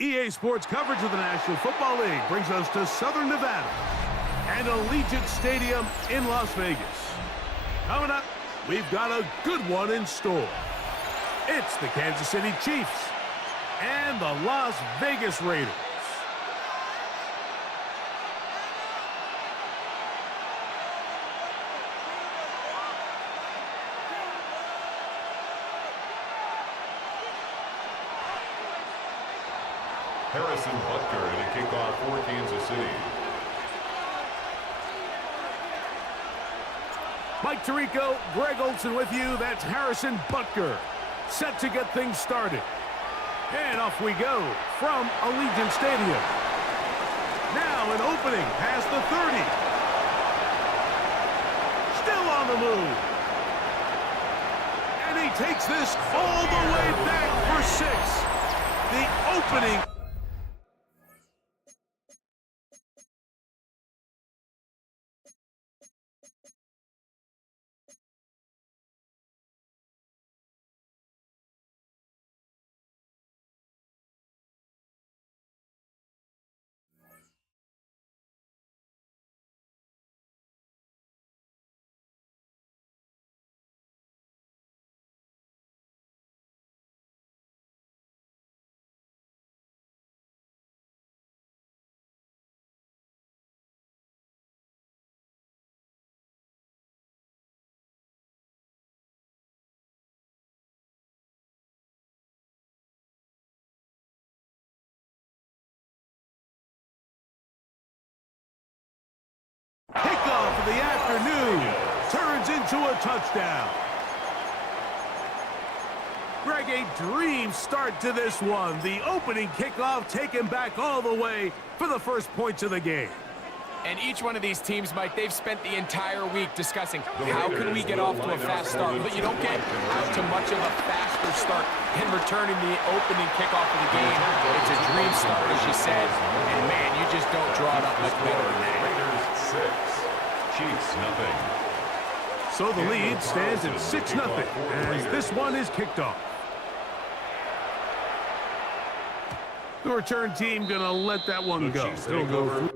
EA Sports coverage of the National Football League brings us to Southern Nevada and Allegiant Stadium in Las Vegas. Coming up, we've got a good one in store. It's the Kansas City Chiefs and the Las Vegas Raiders. Harrison Butker in a kickoff for Kansas City. Mike Tirico, Greg Olson with you. That's Harrison Butker, set to get things started. And off we go from Allegiant Stadium. Now an opening past the 30. Still on the move. And he takes this all the way back for 6. The opening. Kickoff of the afternoon turns into a touchdown. Greg, a dream start to this one. The opening kickoff taken back all the way for the first points of the game. And each one of these teams, Mike, they've spent the entire week discussing how can we get off to a fast start, but you don't get out to much of a faster start in returning the opening kickoff of the game. It's a dream start, as you said, and man, you just don't draw it up much better than that. Raiders 6, Chiefs nothing. So the lead stands at 6-0 as this one is kicked off. The return team gonna let that one go. It'll go through.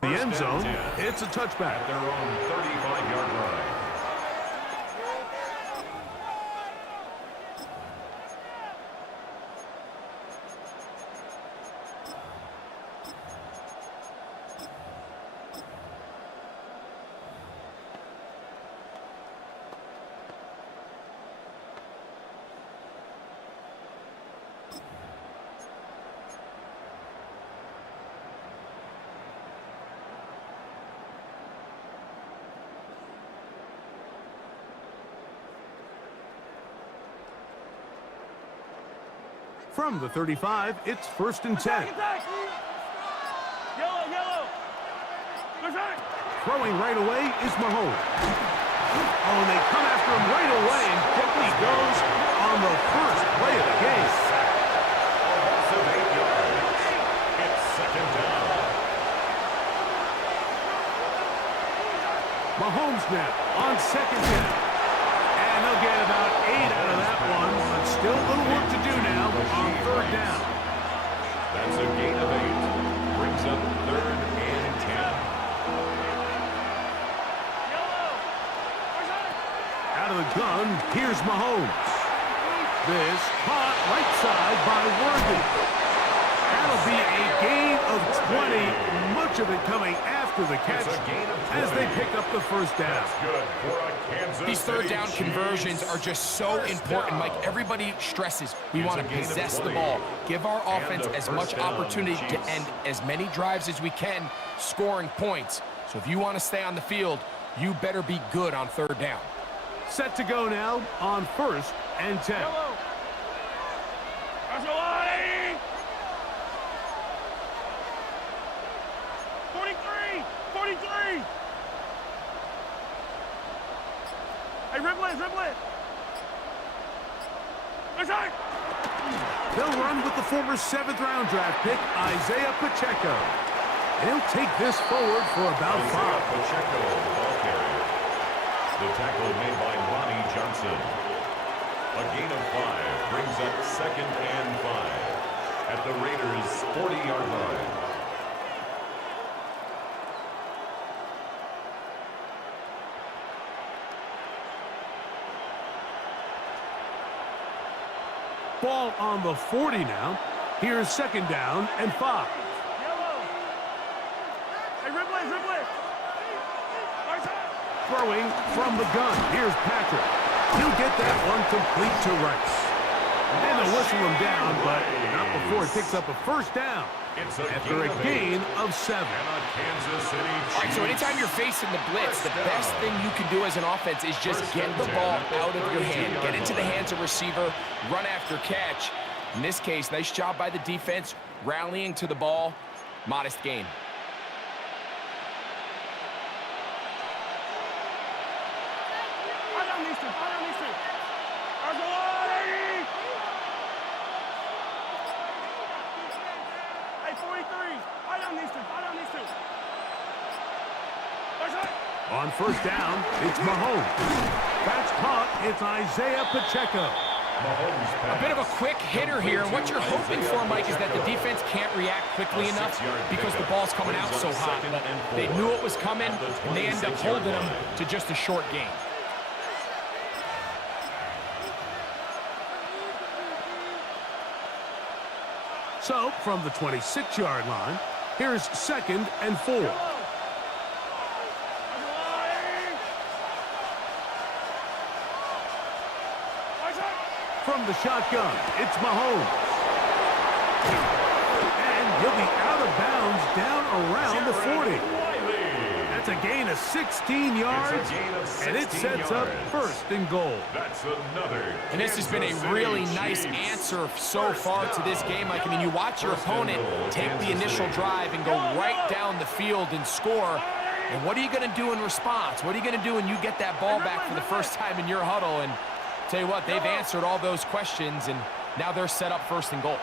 The end zone, it's a touchback. At their own 35-yard line. From the 35, it's 1st and 10. Yellow. Throwing right away is Mahomes. Oh, and they come after him right away, and quickly goes on the first play of the game. Loss of 8 yards. It's 2nd down. Mahomes now on 2nd down. And they'll get about 8 out of that one, but still a little work to do now on 3rd down. That's a gain of 8. Brings up 3rd and 10. Out of the gun, here's Mahomes. this. Caught right side by Worthy. That'll be a gain of 20, much of it coming after the catch as they pick up the first down. These third down conversions are just so important, Mike. Everybody stresses we want to possess the ball, give our offense as much opportunity to end as many drives as we can, scoring points. So if you want to stay on the field, you better be good on third down. Set to go now on 1st and 10. 43! Hey, ribble it! That's right! They'll run with the former 7th-round draft pick, Isaiah Pacheco. And he'll take this forward for about 5. Pacheco, the ball carrier. The tackle made by Ronnie Johnson. A gain of 5 brings up 2nd and 5 at the Raiders' 40-yard line. Ball on the 40 now. Here's 2nd down and 5. Yellow! Hey, ribble it! Throwing from the gun. Here's Patrick. He'll get that one complete to Rice. And they'll whistle him down, but not before it picks up a first down. After a gain of 7. All right, so anytime you're facing the blitz, the best thing you can do as an offense is just get the ball out of your hand. Get into the hands of receiver, run after catch. In this case, nice job by the defense, rallying to the ball. Modest gain. On 1st down, it's Mahomes. That's caught. It's Isaiah Pacheco. A bit of a quick hitter here. And what you're hoping for, Mike, is that the defense can't react quickly enough because the ball's coming out so hot. But they knew it was coming, and they end up holding them to just a short gain. So, from the 26-yard line, here's 2nd and 4. From the shotgun, it's Mahomes. And he'll be out of bounds down around the 40. That's a gain of 16 yards, and it sets up 1st and goal. That's another. And this has been a really nice answer so far to this game, Mike. I mean, you watch your opponent take the initial drive and go right down the field and score. And what are you going to do in response? What are you going to do when you get that ball back for the first time in your huddle? And tell you what, they've answered all those questions, and now they're set up 1st and goal.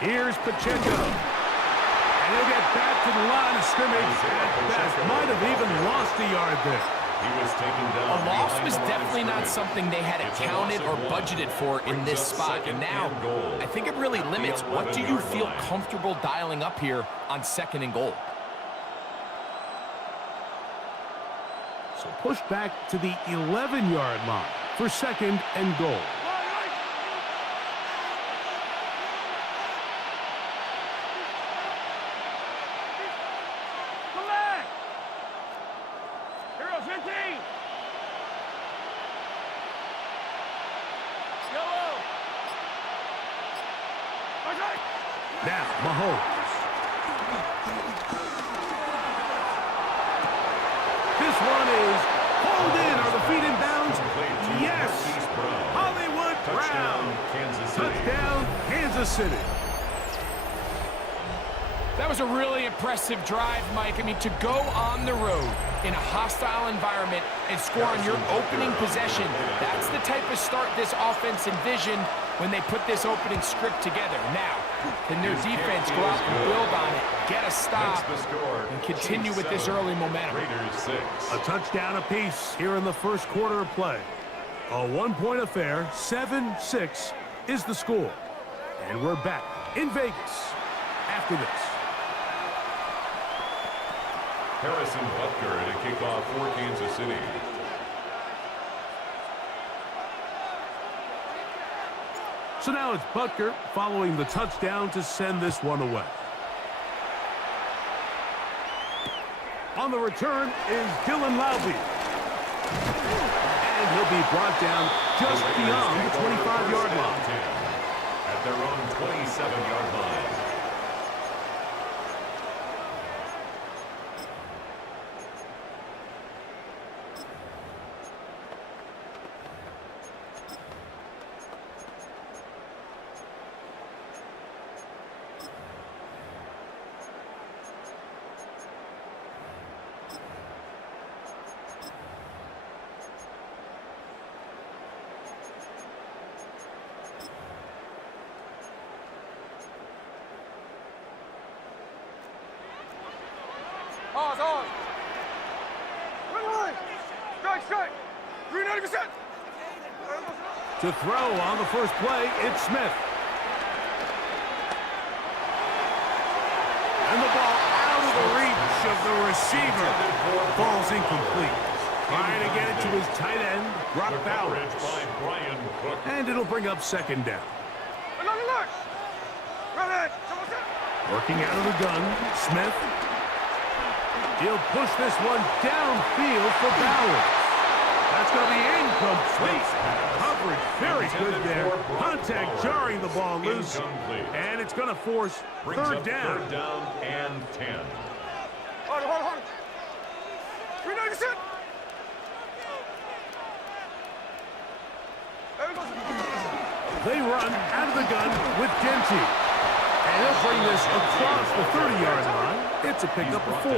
Here's Pacheco. And he'll get back to the line of scrimmage at best. Might have even lost a yard there. He was taken down. A loss was definitely not something they had accounted or budgeted for in this spot. And now, I think it really limits what do you feel comfortable dialing up here on 2nd and goal. So push back to the 11-yard line for 2nd and goal. Now, Mahomes. This one is hauled in. Are the feet in bounds? Yes. Hollywood Brown. Touchdown, Kansas City. That was a really impressive drive, Mike. I mean, to go on the road in a hostile environment and score on your opening possession, that's the type of start this offense envisioned when they put this opening script together. Now, can their defense go out and build on it, get a stop, and continue with this early momentum? A touchdown apiece here in the first quarter of play. A one-point affair, 7-6 is the score. And we're back in Vegas after this. Harrison Butker to kick off for Kansas City. So now it's Butker following the touchdown to send this one away. On the return is Dylan Laube. And he'll be brought down just beyond the 25-yard line. At their own 27-yard line. On. Strike. 390%. To throw on the first play, it's Smith. And the ball out of the reach of the receiver. Ball's incomplete. Trying to get it to his tight end, Brock Bowers. And it'll bring up second down. Working out of the gun, Smith. He'll push this one downfield for Bowers. That's going to be incomplete. Coverage very good there. Contact jarring the ball loose. And it's going to force third down. Third down and 10. Hold on. 390%. They run out of the gun with Genty. And he'll bring this across the 30-yard line. It's a pickup of 4.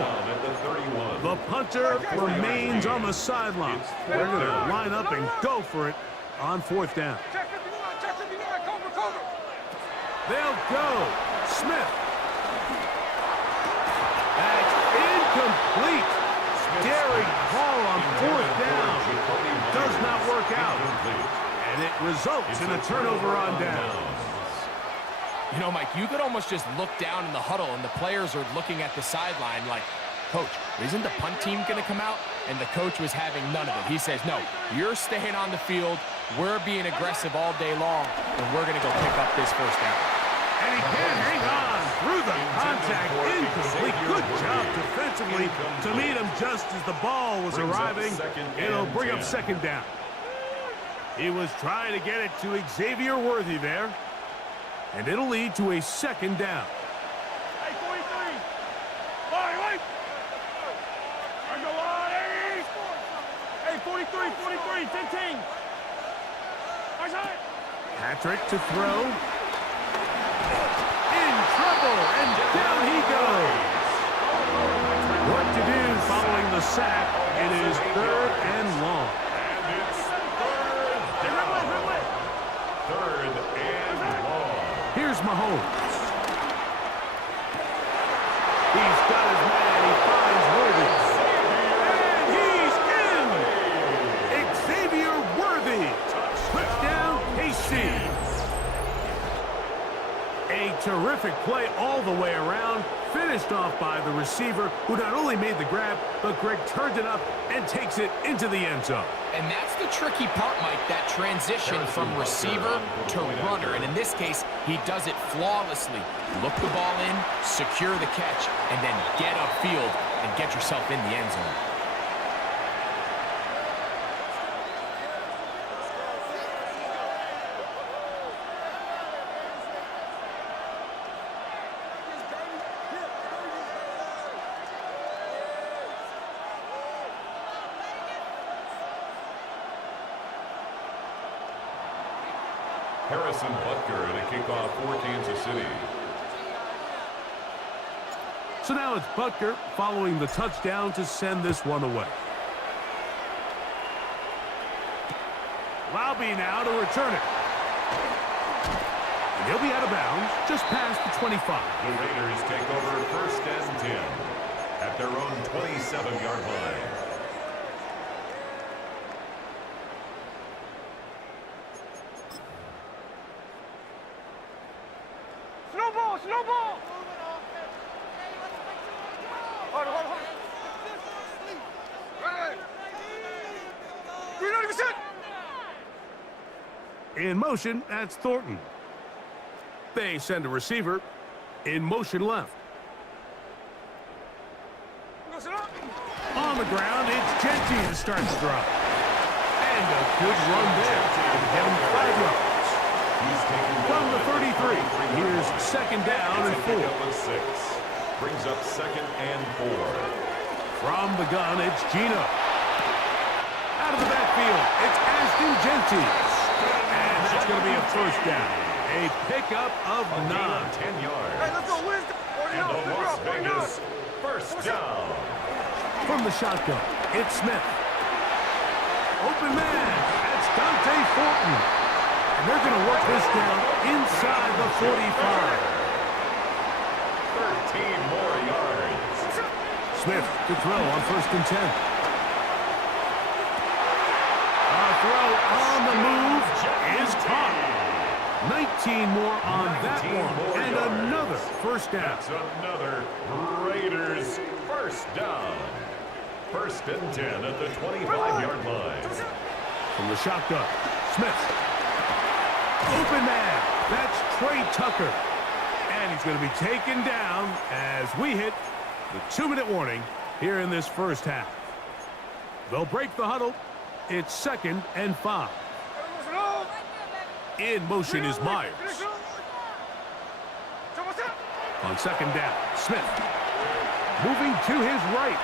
The punter remains on the sideline. They're going to line up and go for it on fourth down. Check 59, cover. They'll go. Smith. That's incomplete. Daring call on fourth down. Does not work out. And it results in a turnover on down. You know, Mike, you could almost just look down in the huddle and the players are looking at the sideline like, Coach, isn't the punt team going to come out? And the coach was having none of it. He says, no, you're staying on the field. We're being aggressive all day long, and we're going to go pick up this first down. And he can hang on through the contact. Incomplete. Good job defensively to meet him just as the ball was arriving. It'll bring up second down. He was trying to get it to Xavier Worthy there. And it'll lead to a second down. Hey, 43. Wait. Hey, 43, 15. Patrick to throw. In trouble, and down he goes. What to do following the sack? It is third and long. And it's third and long. Here's Mahomes. He's got his man. He finds Worthy. And he's in. Xavier Worthy. Touchdown, KC. A terrific play all the way around. Finished off by the receiver, who not only made the grab, but Greg turned it up and takes it into the end zone. And that's the tricky part, Mike, that transition from receiver to runner. And in this case, he does it flawlessly. Look the ball in, secure the catch, and then get upfield and get yourself in the end zone. Harrison Butker and a kickoff for Kansas City. So now it's Butker following the touchdown to send this one away. Laube now to return it. And he'll be out of bounds just past the 25. The Raiders take over first and 10 at their own 27-yard line. Snowball! Hold on. Right. 390%. In motion, that's Thornton. They send a receiver. In motion left. On the ground, it's Genty to start the drive. And a good run there to get him 5 yards. From the 33, here's second down and 4. Brings up second and 4. From the gun, it's Gino. Out of the backfield, it's Ashton Genty. And that's going to be a first down. A pickup of 9. 10 yards. Hey, let's go, Winston. And the Las Vegas first down. From the shotgun, it's Smith. Open man, that's Dante Thornton. And they're going to work this down inside the 45. 13 more yards. Smith to throw on first and 10. A throw on the move is caught. 19 more on that one, and another first down. That's another Raiders first down. First and 10 at the 25-yard line. From the shotgun, Smith. Open man, that's Trey Tucker. And he's going to be taken down as we hit the 2-minute warning here in this first half. They'll break the huddle. It's second and 5. In motion is Myers. On second down, Smith. Moving to his right.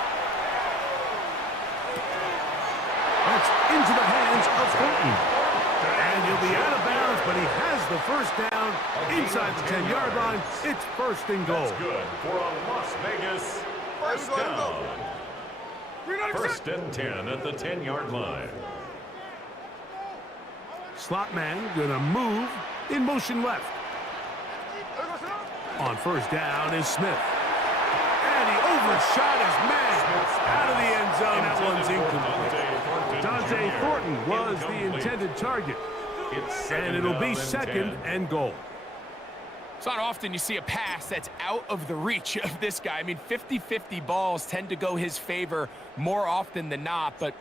That's into the hands of Thornton. And he'll be out of bounds, but he has the first down inside the 10-yard line. It's first and goal. That's good for a Las Vegas first down. First and 10 at the 10-yard line. Slot man gonna move in motion left. On first down is Smith. And he overshot his man out of the end zone. That one's incomplete. Dante Thornton was the intended target. And it'll be second and goal. It's not often you see a pass that's out of the reach of this guy. I mean, 50-50 balls tend to go his favor more often than not, but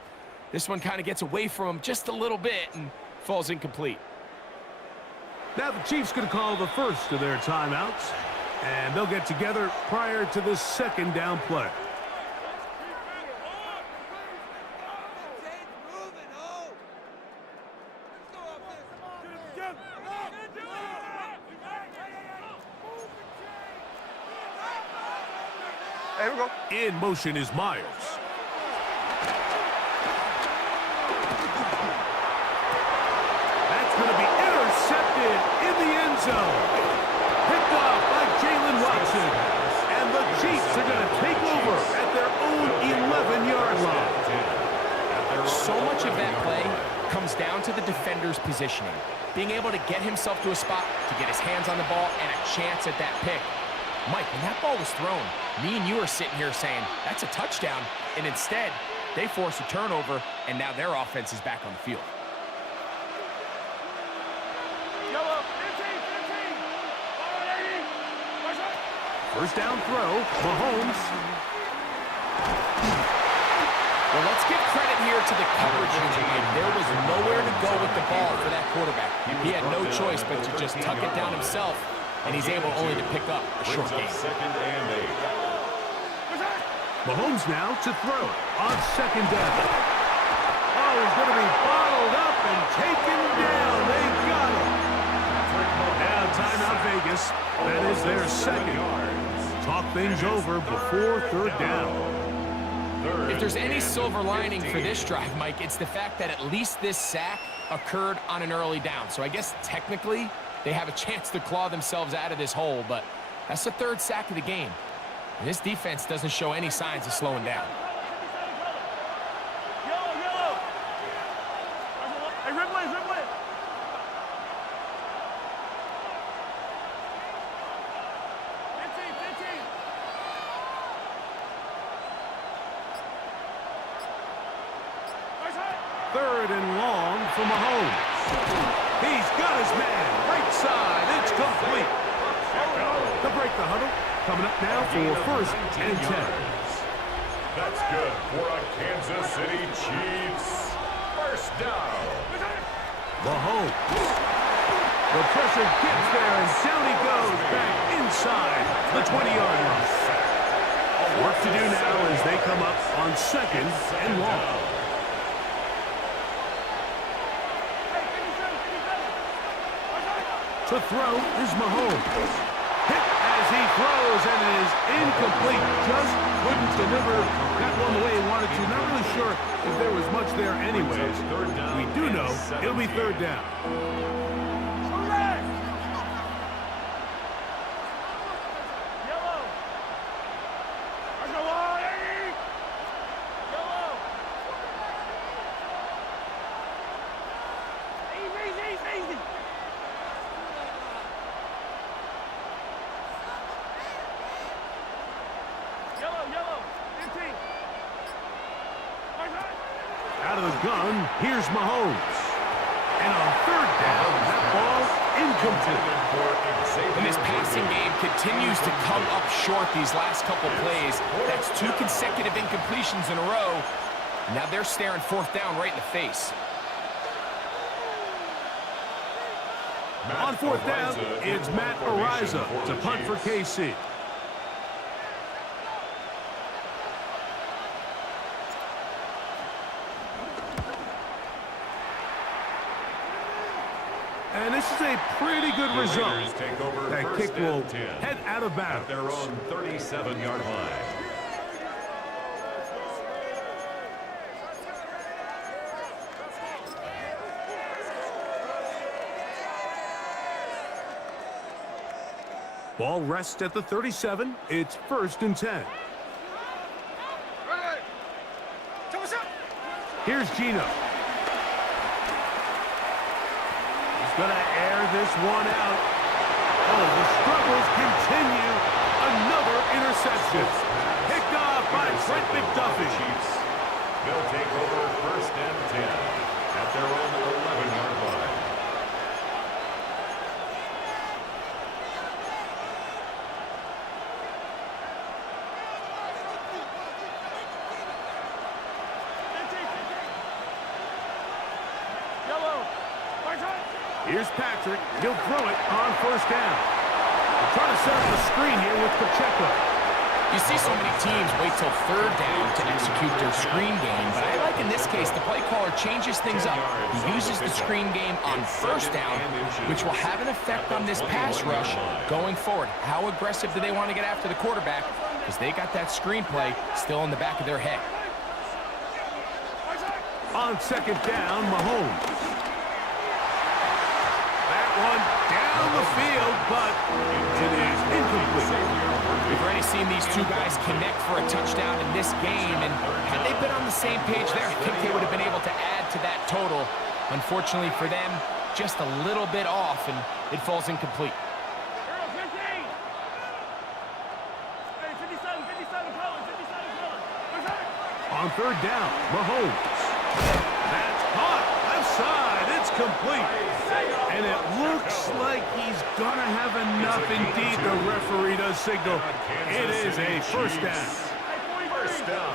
this one kind of gets away from him just a little bit and falls incomplete. Now the Chiefs going to call the first of their timeouts, and they'll get together prior to this second down play. Here we go. In motion is Myers. That's going to be intercepted in the end zone. Picked off by Jalen Watson. And the Chiefs are going to take over at their own 11-yard line. So much of that play comes down to the defender's positioning. Being able to get himself to a spot, to get his hands on the ball, and a chance at that pick. Mike, when that ball was thrown, me and you are sitting here saying, that's a touchdown. And instead, they force a turnover, and now their offense is back on the field. Yellow, 15. First down throw, Mahomes. Well, let's give credit here to the coverage unit, Mike. There was nowhere to go with the ball for that quarterback. He had no choice but to just tuck it down himself, and he's able only to pick up a short gain. Second and 8. Mahomes now to throw on second down. Oh, he's going to be bottled up and taken down. They got him. Now timeout Vegas. That is their second. Talk things over before third down. If there's any silver lining for this drive, Mike, it's the fact that at least this sack occurred on an early down. So I guess technically they have a chance to claw themselves out of this hole, but that's the third sack of the game. And this defense doesn't show any signs of slowing down. Yellow. Hey, Ripley. 15. Third and long for Mahomes. He's got his man. Right side. It's complete. To break the huddle. Coming up now for first and 10. That's good for a Kansas City Chiefs first down. Mahomes. The pressure gets there, and down he goes back inside the 20-yard line. Work to do now as they come up on 2nd and long. To throw is Mahomes. Hit as he throws, and it is incomplete. Just couldn't deliver that one the way he wanted to. Not really sure if there was much there anyways. We do know it'll be 3rd down. Out of the gun, here's Mahomes. And on 3rd down, that ball incomplete. And this passing game continues to come up short these last couple plays. That's 2 consecutive incompletions in a row. Now they're staring 4th down right in the face. On 4th down, it's Matt Ariza to punt for KC. And this is a pretty good result. That kick will head out of bounds. At their own 37-yard line. Ball rests at the 37. It's 1st and 10. Here's Gino. Gonna air this one out. Oh, the struggles continue. Another interception. Picked off by Trent McDuffie. They'll take over 1st and 10 at their own 11-yard line. Here's Patrick. He'll throw it on 1st down. They're trying to set up the screen here with Pacheco. You see so many teams wait till 3rd down to execute their screen game, but I like in this case the play caller changes things up. He uses the screen game on 1st down, which will have an effect on this pass rush going forward. How aggressive do they want to get after the quarterback? Because they got that screen play still in the back of their head. On 2nd down, Mahomes. One down the field, but it is incomplete. We've already seen these 2 guys connect for a touchdown in this game, and had they been on the same page there, I think they would have been able to add to that total. Unfortunately for them, just a little bit off, and it falls incomplete. On 3rd down, Mahomes. That's caught. Left side. It's complete. And it looks like he's going to have enough. Indeed, the referee does signal. It is a 1st down. 1st down.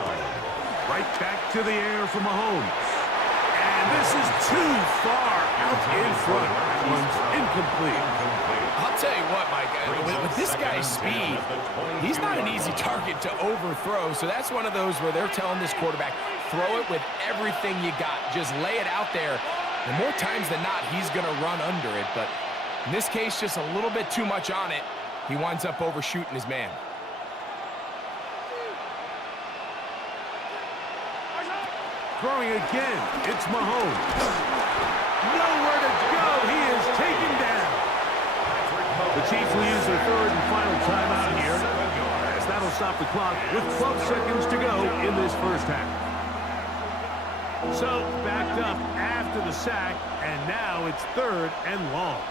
Right back to the air for Mahomes. And this is too far out in front. That one's incomplete. I'll tell you what, Mike, with this guy's speed, he's not an easy target to overthrow. So that's one of those where they're telling this quarterback, throw it with everything you got. Just lay it out there. And more times than not, he's going to run under it. But in this case, just a little bit too much on it. He winds up overshooting his man. Throwing again, it's Mahomes. Nowhere to go. He is taken down. The Chiefs will use their 3rd and final timeout here, as that'll stop the clock with 12 seconds to go in this 1st half. So, backed up after the sack, and now it's 3rd and long.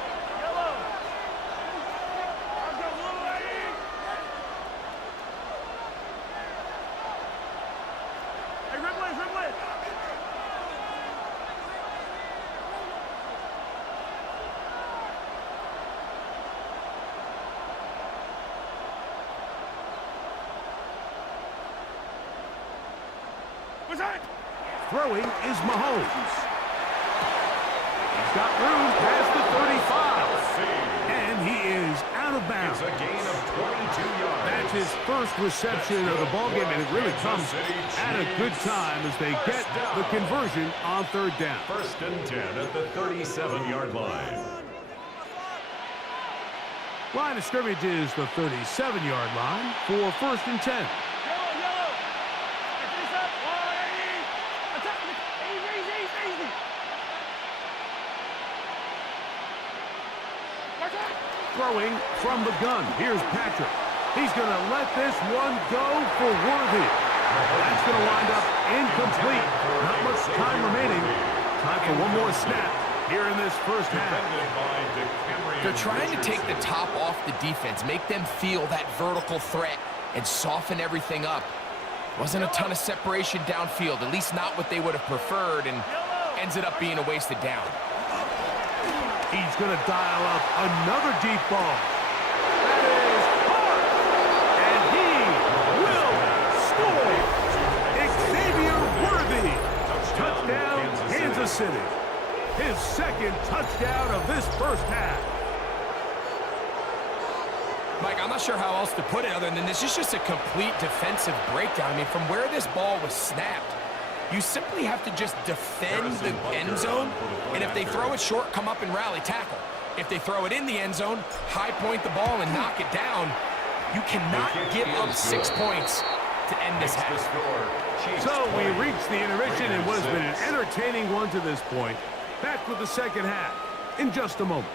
Throwing is Mahomes. He's got room past the 35. And he is out of bounds. It's a gain of 22 yards. That's his first reception of the ballgame, and it really comes at a good time as they get the conversion on third down. First and 10 at the 37-yard line. Line of scrimmage is the 37-yard line for first and 10. Yellow. Face up. 180. Attack. Easy. Attack. Throwing from the gun. Here's Patrick. He's going to let this one go for Worthy. That's going to wind up incomplete. Not much time remaining. Time for one more snap here in this first half. They're trying to take the top off the defense, make them feel that vertical threat, and soften everything up. Wasn't a ton of separation downfield, at least not what they would have preferred, and ends it up being a wasted down. He's going to dial up another deep ball. That is hard. And he will score. Xavier Worthy. Touchdown, Kansas City. His second touchdown of this first half. Mike, I'm not sure how else to put it other than this is just a complete defensive breakdown. I mean, from where this ball was snapped, you simply have to just defend the end zone, and if they throw it short, come up and rally tackle. If they throw it in the end zone, high point the ball and knock it down. You cannot give up 6 points to end this half. So we reached the intermission and what has been an entertaining one to this point. Back with the second half in just a moment.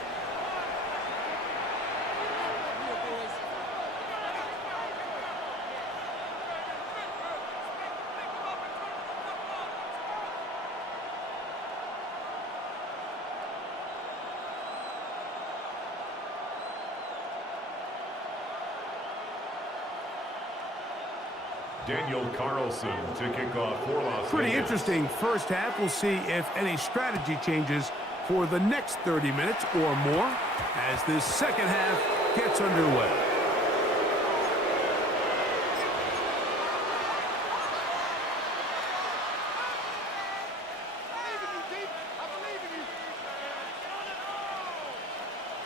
Daniel Carlson to kick off for Las Pretty Vegas. interesting first half. We'll see if any strategy changes for the next 30 minutes or more as this second half gets underway.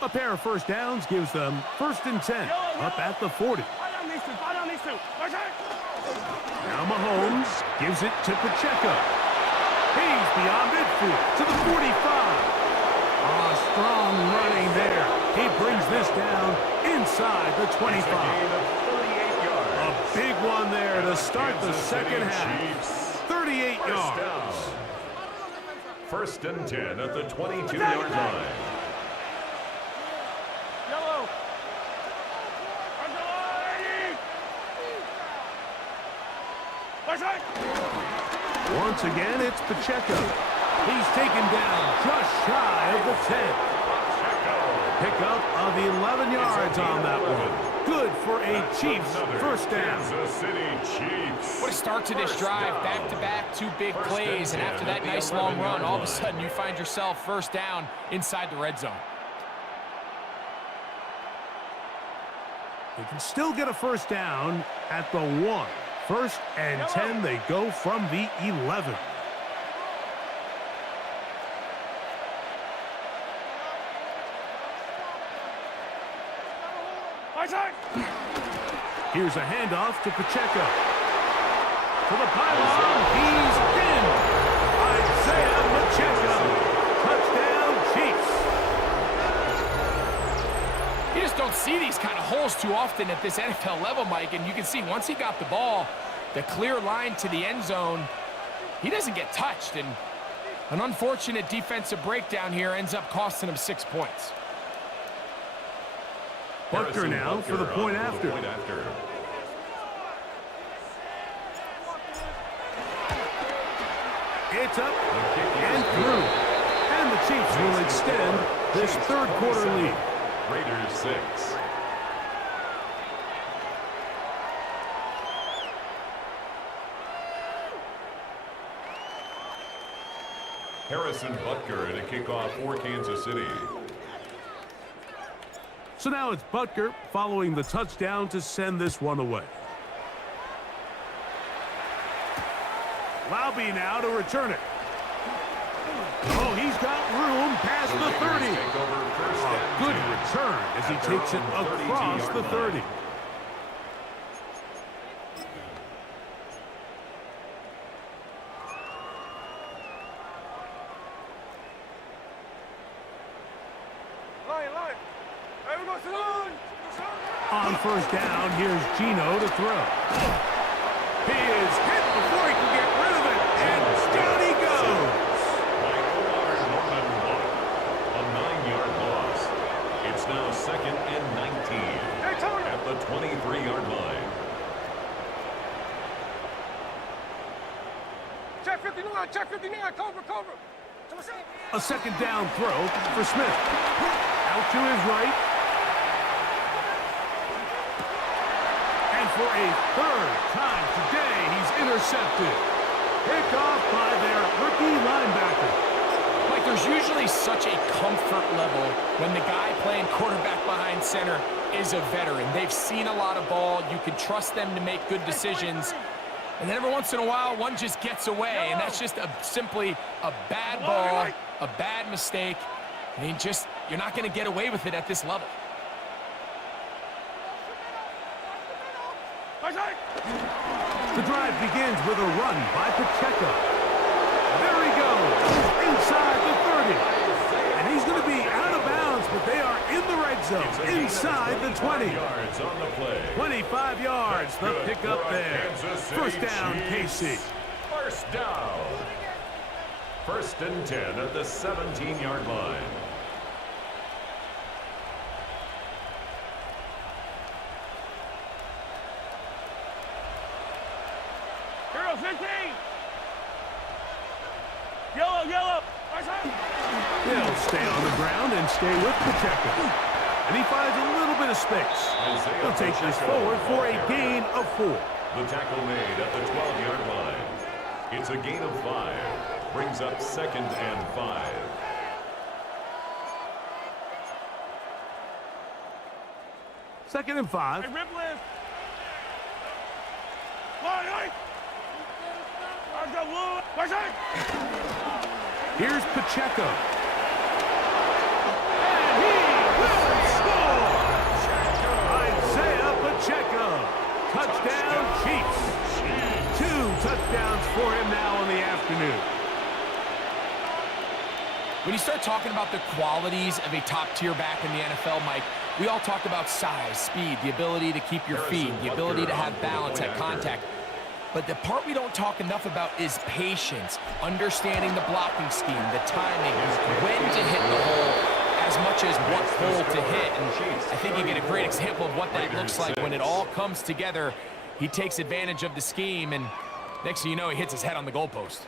A pair of first downs gives them first and 10 up at the 40. Fight on these two. Now Mahomes gives it to Pacheco. He's beyond midfield to the 45. Strong running there. He brings this down inside the 25. A big one there to start the second half. 38 yards. First and 10 at the 22-yard line. Yellow. Once again, it's Pacheco. He's taken down just shy of the 10. Pickup of 11 yards on that one. Good for a Chiefs first down. Kansas City Chiefs. What a start to this drive. Back-to-back, 2 big plays, and after that nice long run, all of a sudden you find yourself first down inside the red zone. They can still get a first down at the 1. First and 10, they go from the 11. Here's a handoff to Pacheco. To the pylon, he's in. Isaiah Pacheco. Touchdown, Chiefs. You just don't see these kind of holes too often at this NFL level, Mike, and you can see once he got the ball, the clear line to the end zone, he doesn't get touched, and an unfortunate defensive breakdown here ends up costing him 6 points. Butker now for the point after. It's up and through. And the Chiefs will extend this third quarter lead. Raiders 6. Harrison Butker and a kickoff for Kansas City. So now it's Butker following the touchdown to send this one away. Laube now to return it. Oh, he's got room past the 30. A good return as he takes it across the 30. On first down, here's Gino to throw. He is hit before he can get rid of it, and down he goes. A 9-yard loss. It's now 2nd and 19 at the 23-yard line. Check 59, check 59, cover. A second down throw for Smith. Out to his right. And for a third time today, he's intercepted. Picked off by their rookie linebacker. Like, there's usually such a comfort level when the guy playing quarterback behind center is a veteran. They've seen a lot of ball. You can trust them to make good decisions. And then every once in a while, one just gets away, and that's just simply a bad ball, a bad mistake. I mean, you're not going to get away with it at this level. The drive begins with a run by Pacheco. There he goes, inside the 30. And he's going to be out of bounds, but they are in the red zone, inside the 20. 25 yards, the pickup there. First down, KC. First down. 1st and 10 at the 17-yard line. Hero 15. Yellow. He'll stay on the ground and stay with Pacheco. And he finds a little bit of space. He'll take this forward for a gain of 4. The tackle made at the 12-yard line. It's a gain of 5. Brings up 2nd and 5. Second and 5. Hey, rip lift. Here's Pacheco. And he will score! Isaiah Pacheco. Touchdown, Chiefs. 2 touchdowns for him now in the afternoon. When you start talking about the qualities of a top-tier back in the NFL, Mike, we all talk about size, speed, the ability to keep your feet, the ability to have balance at contact. But the part we don't talk enough about is patience, understanding the blocking scheme, the timing, when to hit the hole, as much as what hole to hit. And I think you get a great example of what that looks like when it all comes together. He takes advantage of the scheme, and next thing you know, he hits his head on the goalpost.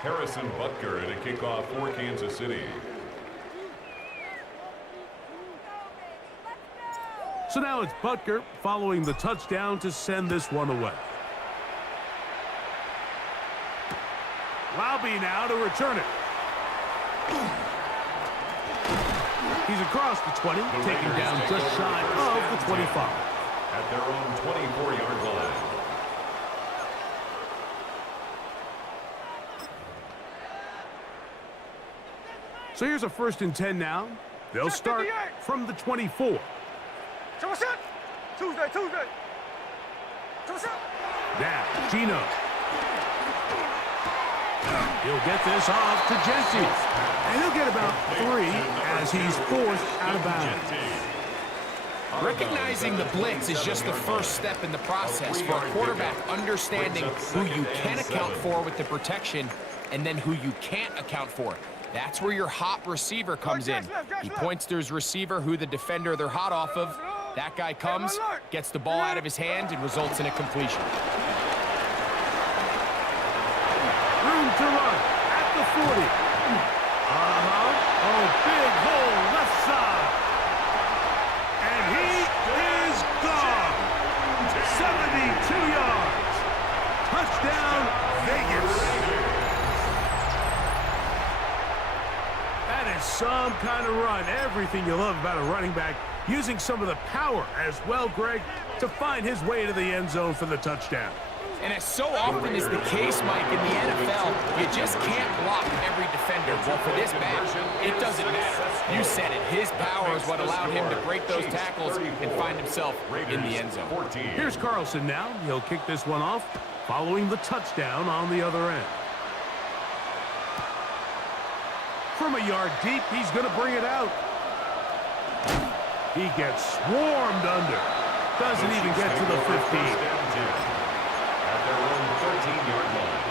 Harrison Butker at a kickoff for Kansas City. So now it's Butker following the touchdown to send this one away. Laube now to return it. He's across the 20, taking down just shy of the 25. At their own 24-yard line. So here's a 1st and 10 now. They'll start from the 24. Tuesday. Now, Gino. He'll get this off to Jesse. And he'll get about 3 as he's forced out of bounds. Recognizing the blitz is just the first step in the process for a quarterback, understanding who you can account for with the protection and then who you can't account for. That's where your hot receiver comes in. He points to his receiver, who the defender they're hot off of. That guy comes, gets the ball out of his hand, and results in a completion. Room to run at the 40. Oh, big hole left side. And he is gone. 72 yards. Touchdown, Vegas. That is some kind of run. Everything you love about a running back. Using some of the power as well, Greg, to find his way to the end zone for the touchdown. And as so often is the case, Mike, in the NFL, you just can't block every defender. Well, for this match, it doesn't matter. You said it. His power is what allowed him to break those tackles and find himself in the end zone. Here's Carlson now. He'll kick this one off, following the touchdown on the other end. From a yard deep, he's going to bring it out. He gets swarmed under. Doesn't even get to the 15. At their own 13-yard line.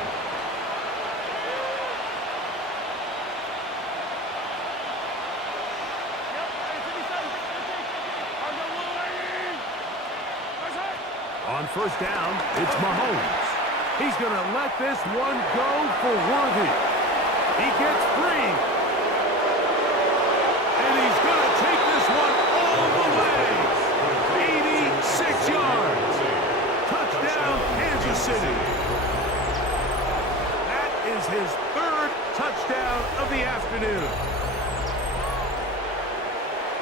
On first down, it's Mahomes. He's going to let this one go for Worthy. He gets free. And he's going to take this one all the way. 86 yards. Touchdown, Kansas City. That is his third touchdown of the afternoon.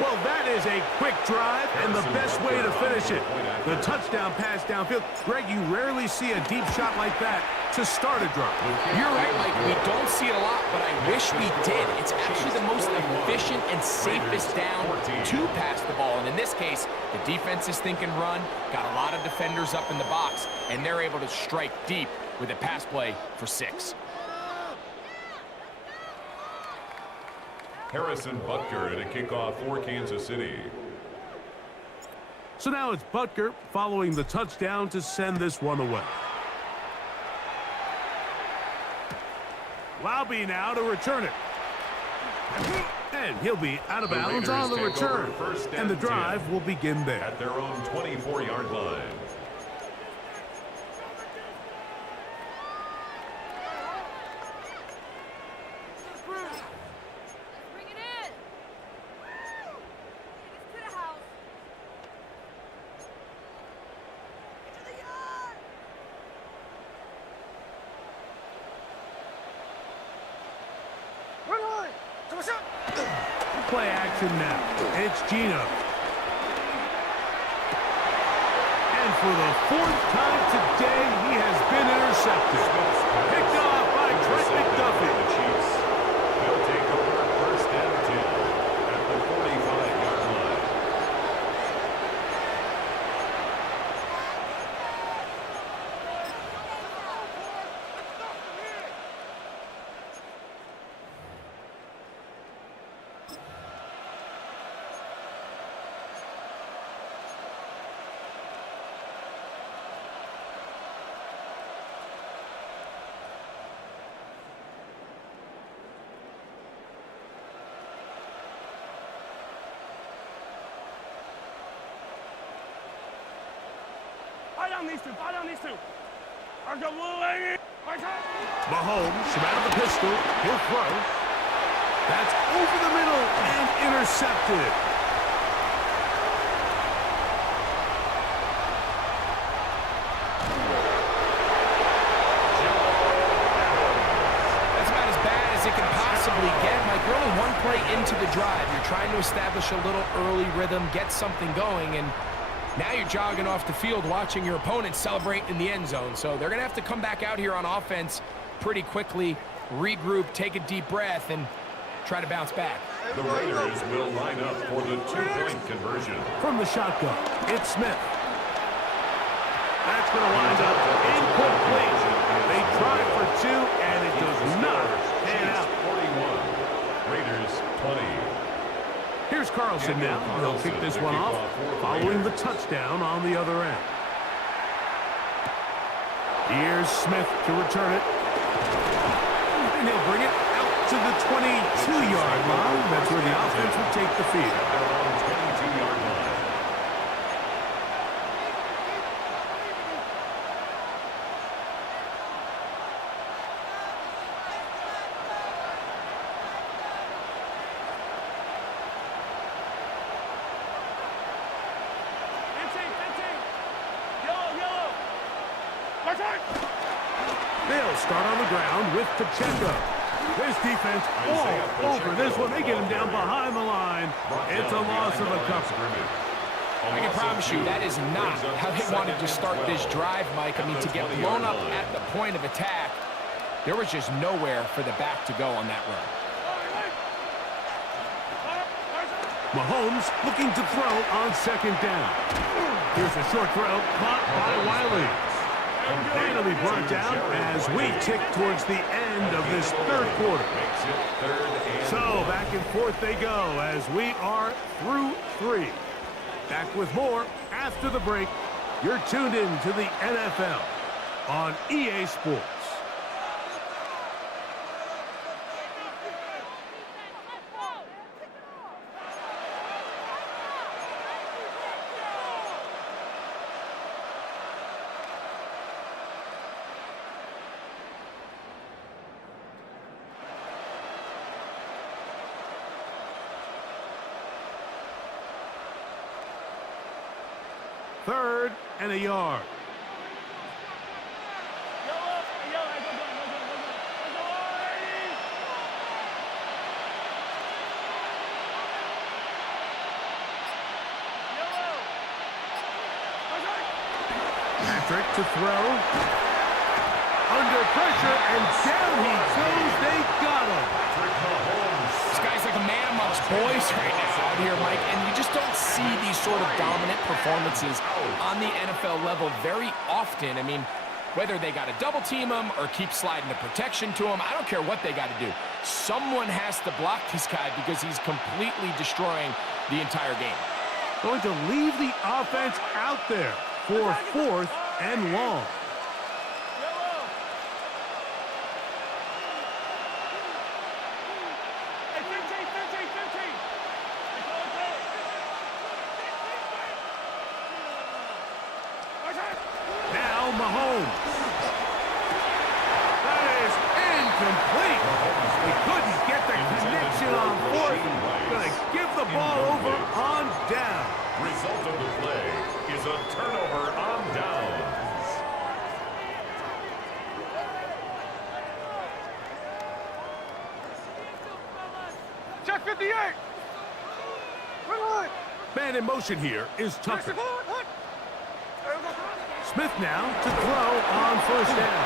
Well, that is a quick drive and the best way to finish it. The touchdown pass downfield. Greg, you rarely see a deep shot like that to start a drive. You're right, Mike. We don't see it a lot, but I wish we did. It's actually the most efficient and safest down to pass the ball. And in this case, the defense is thinking run, got a lot of defenders up in the box, and they're able to strike deep with a pass play for 6. Harrison Butker at a kickoff for Kansas City. So now it's Butker following the touchdown to send this one away. Laube now to return it. And he'll be out of bounds on the return. And the drive will begin there. At their own 24-yard line. Play action now. It's Gino. And for the 4th time today, he has been intercepted. Picked off by Trent McDuffie. The Chiefs. They'll take over first and 10 at the 45-yard line. Buy down these two. Our go blue lady. Mahomes from out of the pistol. He'll throw. That's over the middle and intercepted. That's about as bad as it can possibly get. Mike, you're only one play into the drive. You're trying to establish a little early rhythm, get something going, and now you're jogging off the field watching your opponent celebrate in the end zone. So they're going to have to come back out here on offense pretty quickly, regroup, take a deep breath, and try to bounce back. The Raiders will line up for the 2-point conversion. From the shotgun, it's Smith. That's going to wind up incomplete. They tried for 2, and it does not pan out. 41. Raiders 20. Here's Carlson now. He'll kick this one off, following the touchdown on the other end. Here's Smith to return it. And he'll bring it out to the 22-yard line. That's where the offense will take the field. At their own 22-yard line. They'll start on the ground with Pacheco. This defense all over this one. They get him down behind the line. It's a loss of a couple. I can promise you that is not how they wanted to start this drive, Mike. I mean, to get blown up at the point of attack, there was just nowhere for the back to go on that run. Mahomes looking to throw on second down. Here's a short throw caught by Wiley. And it'll be brought down as we tick towards the end of this third quarter. So back and forth they go as we are through 3. Back with more after the break. You're tuned in to the NFL on EA Sports. Third and a yard. Patrick to throw. Under pressure, and down he goes. They got him. This guy's like a man amongst boys right now out here, Mike, and you just don't see these sort of dominant performances on the NFL level very often. I mean, whether they got to double team him or keep sliding the protection to him, I don't care what they got to do. Someone has to block this guy because he's completely destroying the entire game. Going to leave the offense out there for 4th and long. Now Mahomes. That is incomplete. They couldn't get the connection on 4th. Going to give the ball over on down. Result of the play is a turnover on downs. Check 58. Man in motion here is Tucker. Smith now to throw on 1st down.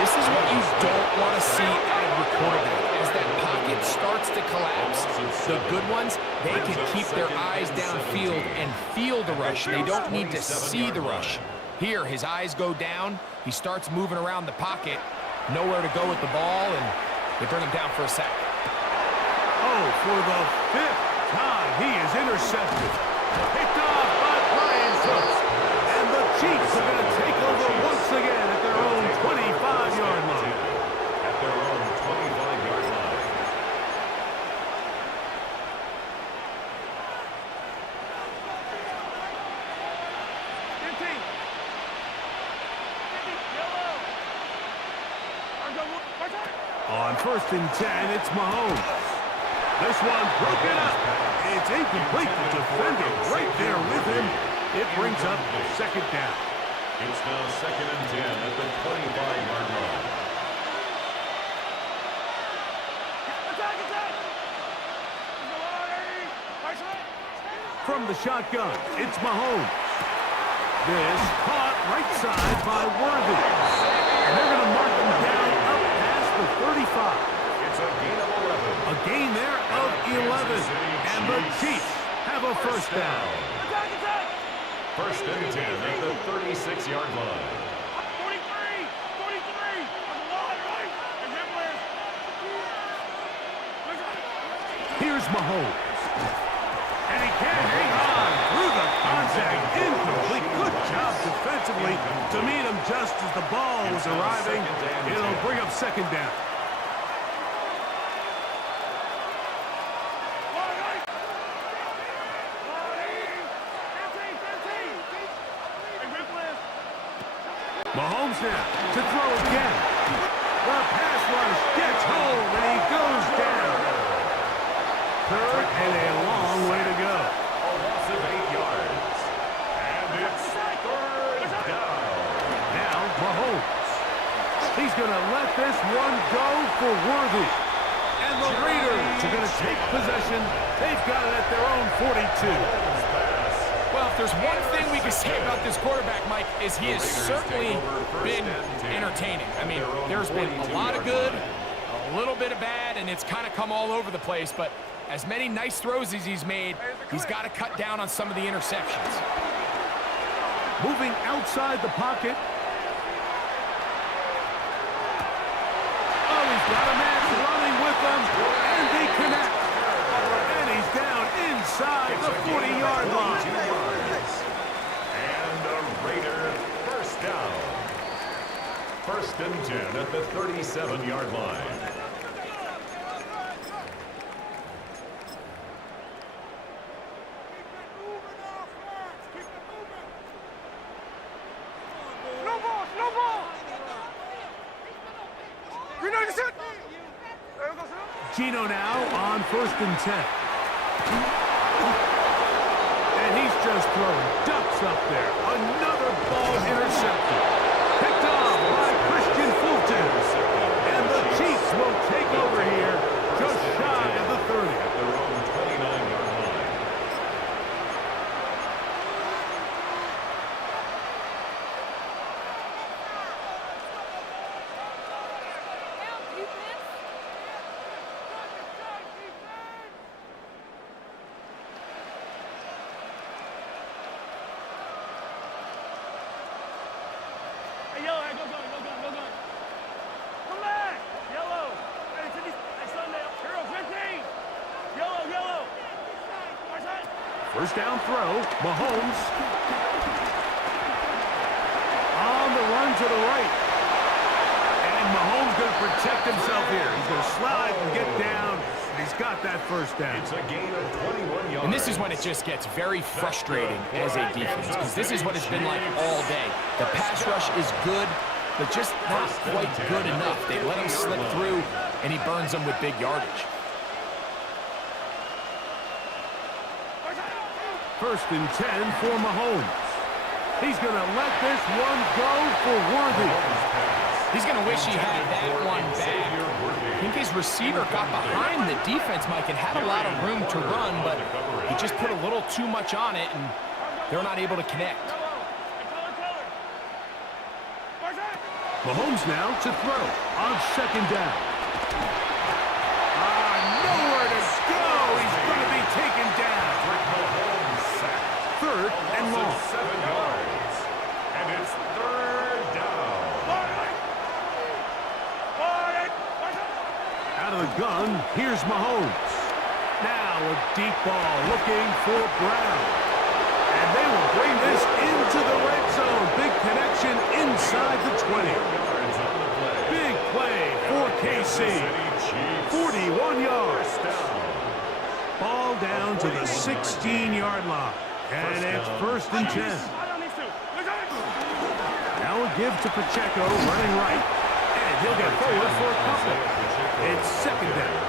This is what you don't want to see out of your quarterback. As that pocket starts to collapse, the good ones, they can keep their eyes downfield and feel the rush. They don't need to see the rush. Here, his eyes go down. He starts moving around the pocket. Nowhere to go with the ball, and they bring him down for a sack. Oh, for the 5th time, he is intercepted. Picked off by Brian Cooks. And the Chiefs are going to take over once again at their own 25-yard line. At their own 25-yard line. On 1st and 10, it's Mahomes. This one broken up. It's incomplete. The defender right there with him. It brings up 2nd down. It's now 2nd and 10 at the 25-yard line. From the shotgun, it's Mahomes. This caught right side by Worthy. And they're going to mark him down up past the 35. It's a gain of 11. A gain there of 11. And the Chiefs have a 1st down. 1st and 10 at the 36-yard line. 43. Here's Mahomes. And he can't hang on through the contact. Incomplete. Good job defensively to meet him just as the ball was arriving. It'll bring up 2nd down. Mahomes now to throw again. The pass rush gets home, and he goes down. 3rd and a long way to go. A loss of 8 yards. And it's 3rd down. Now Mahomes. He's going to let this one go for Worthy. And the Raiders are going to take possession. They've got it at their own 42. Well, if there's one thing we can say about this quarterback, Mike, is he has certainly been entertaining. I mean, there's been a lot of good, a little bit of bad, and it's kind of come all over the place. But as many nice throws as he's made, he's got to cut down on some of the interceptions. Moving outside the pocket. Oh, he's got a man running with them, and they connect. And he's down inside the 40-yard line. And a Raider first down. 1st and 10 at the 37-yard line. Gino now on 1st and 10. And he's just throwing ducks up there. Another ball intercepted. Picked off by Christian Fulton. And the Chiefs will take over here just shy of the 30. At their own 29-yard line. First down throw, Mahomes. On the run to the right. And Mahomes going to protect himself here. He's going to slide and get down. And he's got that first down. It's a gain of 21 yards. And this is when it just gets very frustrating as a defense, because this is what it's been like all day. The pass rush is good, but just not quite good enough. They let him slip through, and he burns them with big yardage. 1st and 10 for Mahomes. He's going to let this one go for Worthy. He's going to wish he had that one back. I think his receiver got behind the defense, Mike, and had a lot of room to run, but he just put a little too much on it, and they're not able to connect. Mahomes now to throw on 2nd down. Nowhere to go. He's going to be taken down. 3rd and long. 7 yards. And it's 3rd down. Out of the gun, here's Mahomes. Now a deep ball looking for Brown. And they will bring this into the red zone. Big connection inside the 20. Big play for KC. 41 yards. Ball down to the 16-yard line. And it's 1st and 10. Now a give to Pacheco, running right. And he'll get forward for a couple. It's 2nd down.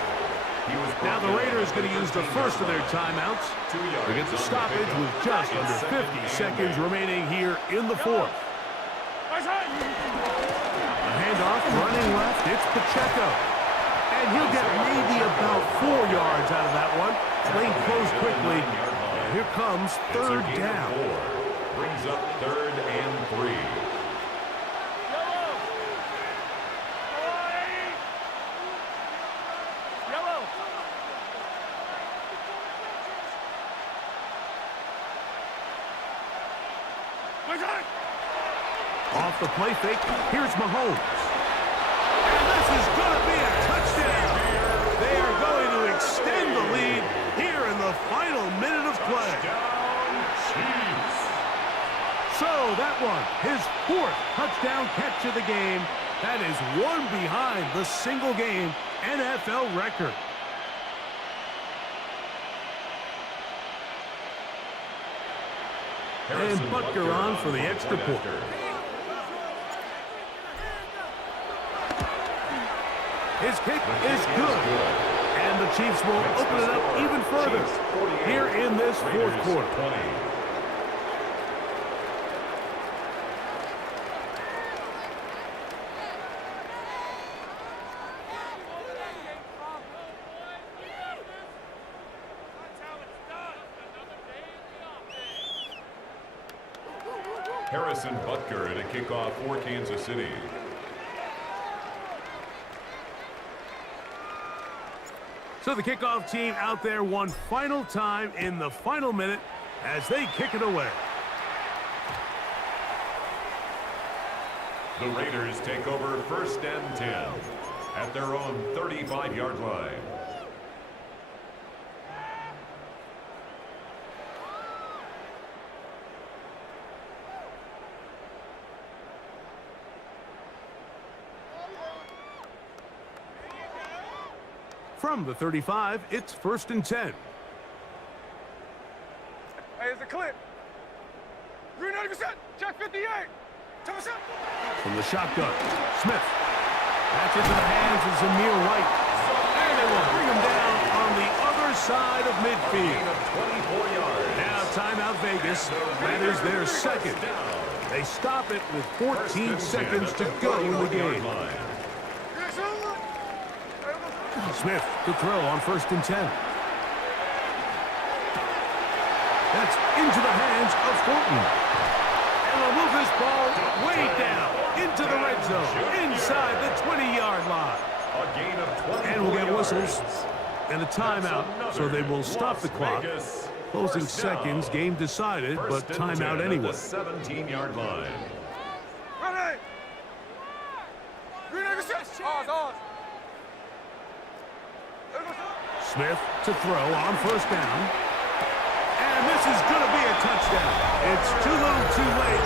Now the Raiders going to use the first of their timeouts to get the stoppage with just under 50 seconds remaining here in the 4th. A handoff, running left, it's Pacheco. And he'll get maybe about 4 yards out of that one. Lane closed quickly. Here comes 3rd down. Brings up 3rd and 3. Off the play fake, here's Mahomes. And this is going to be a touchdown. They are going to extend the lead here in the final minute of play. So that one, his 4th touchdown catch of the game. That is one behind the single-game NFL record. And Butker on for the extra point. His kick is good. And the Chiefs will open it up even further here in this 4th quarter. Harrison Butker at a kickoff for Kansas City. So the kickoff team out there one final time in the final minute as they kick it away. The Raiders take over 1st and 10 at their own 35-yard line. From the 35, it's 1st and 10. Hey, it's a clip. Green 90%. Check 58. 10%. From the shotgun, Smith. That's into the hands of Zamir White. And they will bring him down on the other side of midfield. 24 yards. Now timeout Vegas. That is their second. They stop it with 14 seconds to go in the game. Smith to throw on 1st and 10. That's into the hands of Thornton. And they'll move this ball way down into the red zone, inside the 20-yard line. A gain of 24 And we'll get yards. whistles and a timeout, so they will stop the clock. Closing seconds, game decided, but timeout anyway. 17-yard line. Ready. Green 96. Oz. Smith to throw on 1st down. And this is going to be a touchdown. It's too little too late.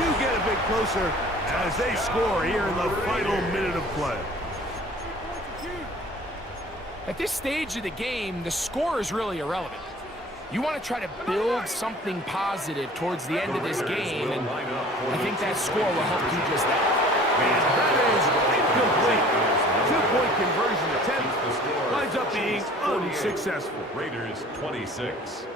Do get a bit closer as they score here in the final minute of play. At this stage of the game, the score is really irrelevant. You want to try to build something positive towards the end of this game, and I think that score will help do just that. And that is incomplete. Two-point conversion attempt winds up being unsuccessful. Raiders 26.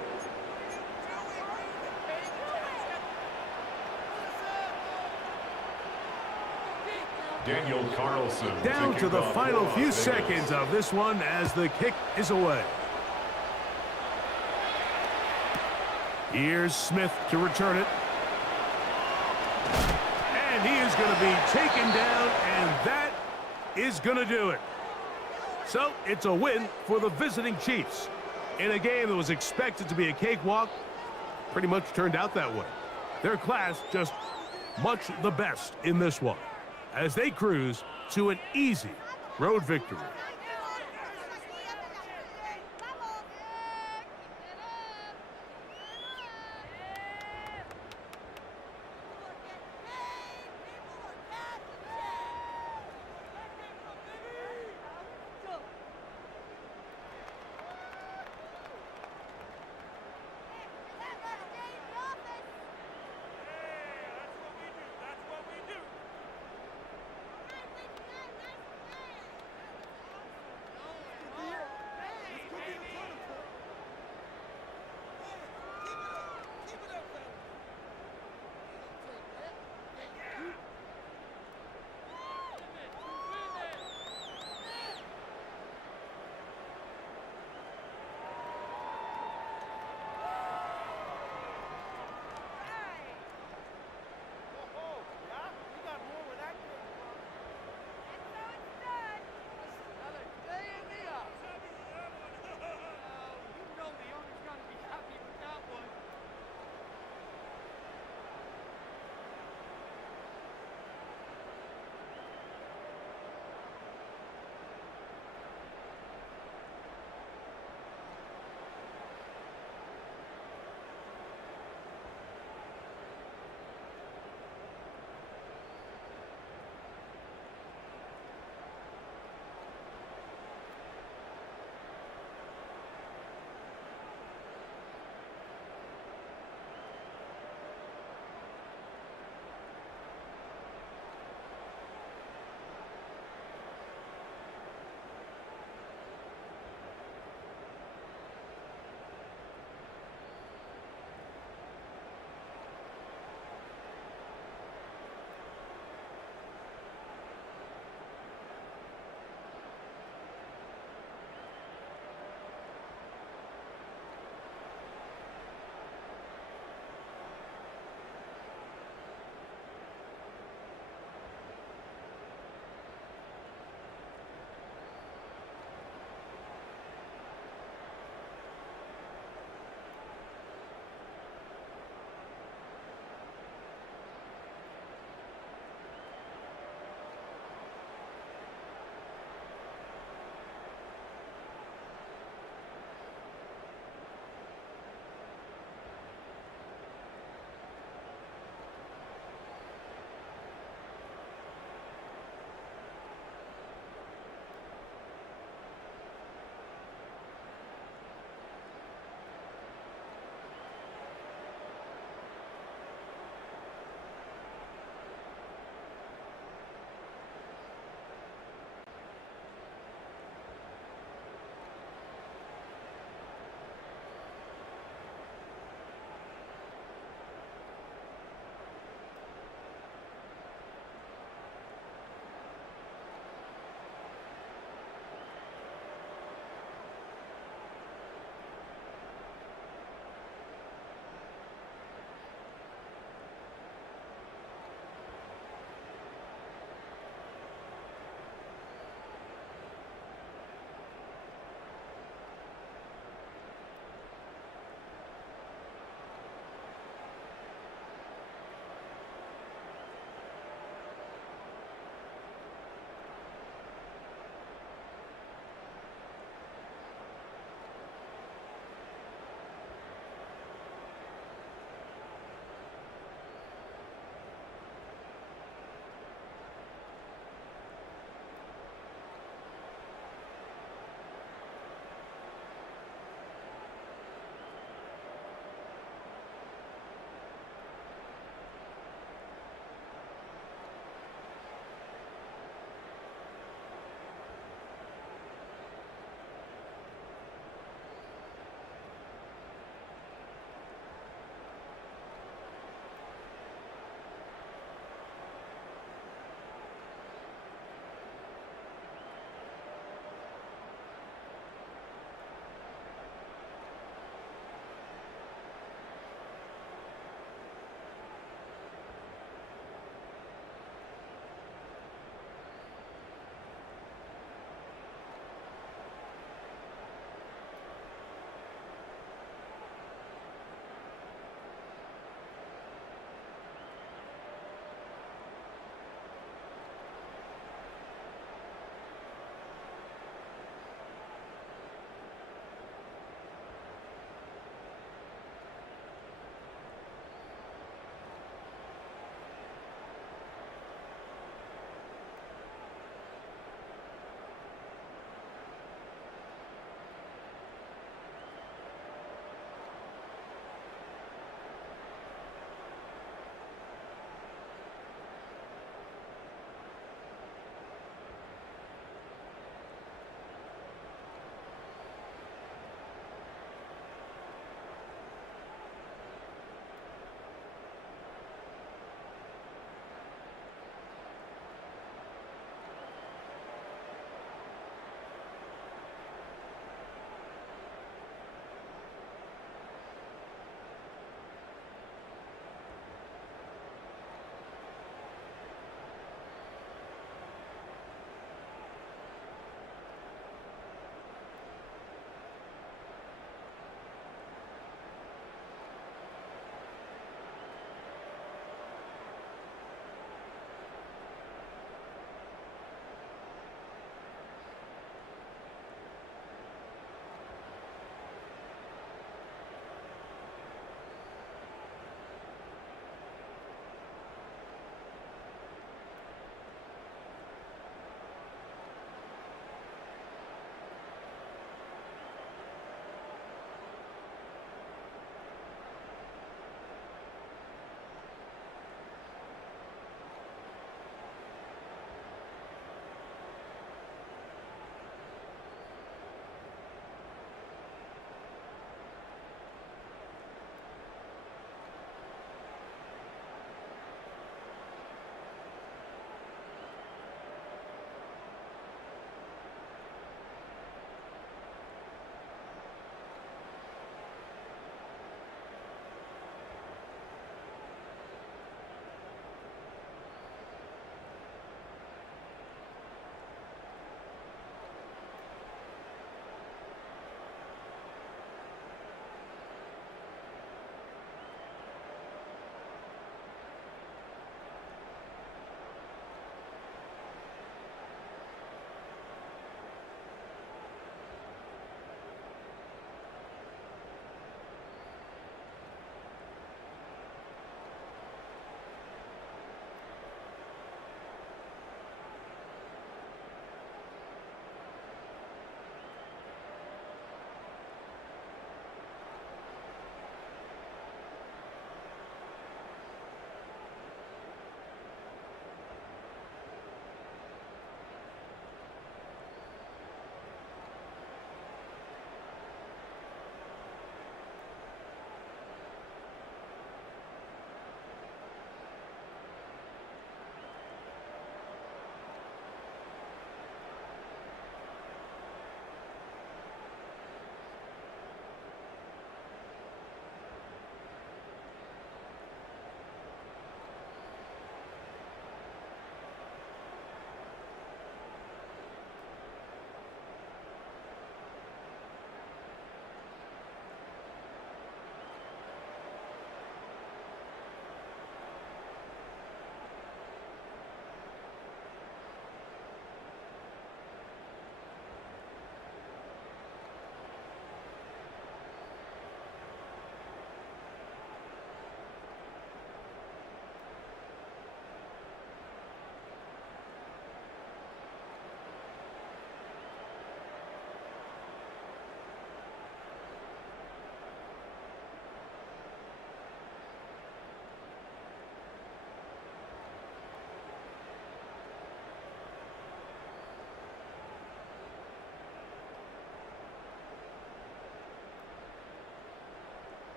Daniel Carlson Down to kick the off final for few Las Vegas. seconds of this one as the kick is away. Here's Smith to return it. And he is going to be taken down, and that is going to do it. So it's a win for the visiting Chiefs. In a game that was expected to be a cakewalk, pretty much turned out that way. Their class just much the best in this one as they cruise to an easy road victory.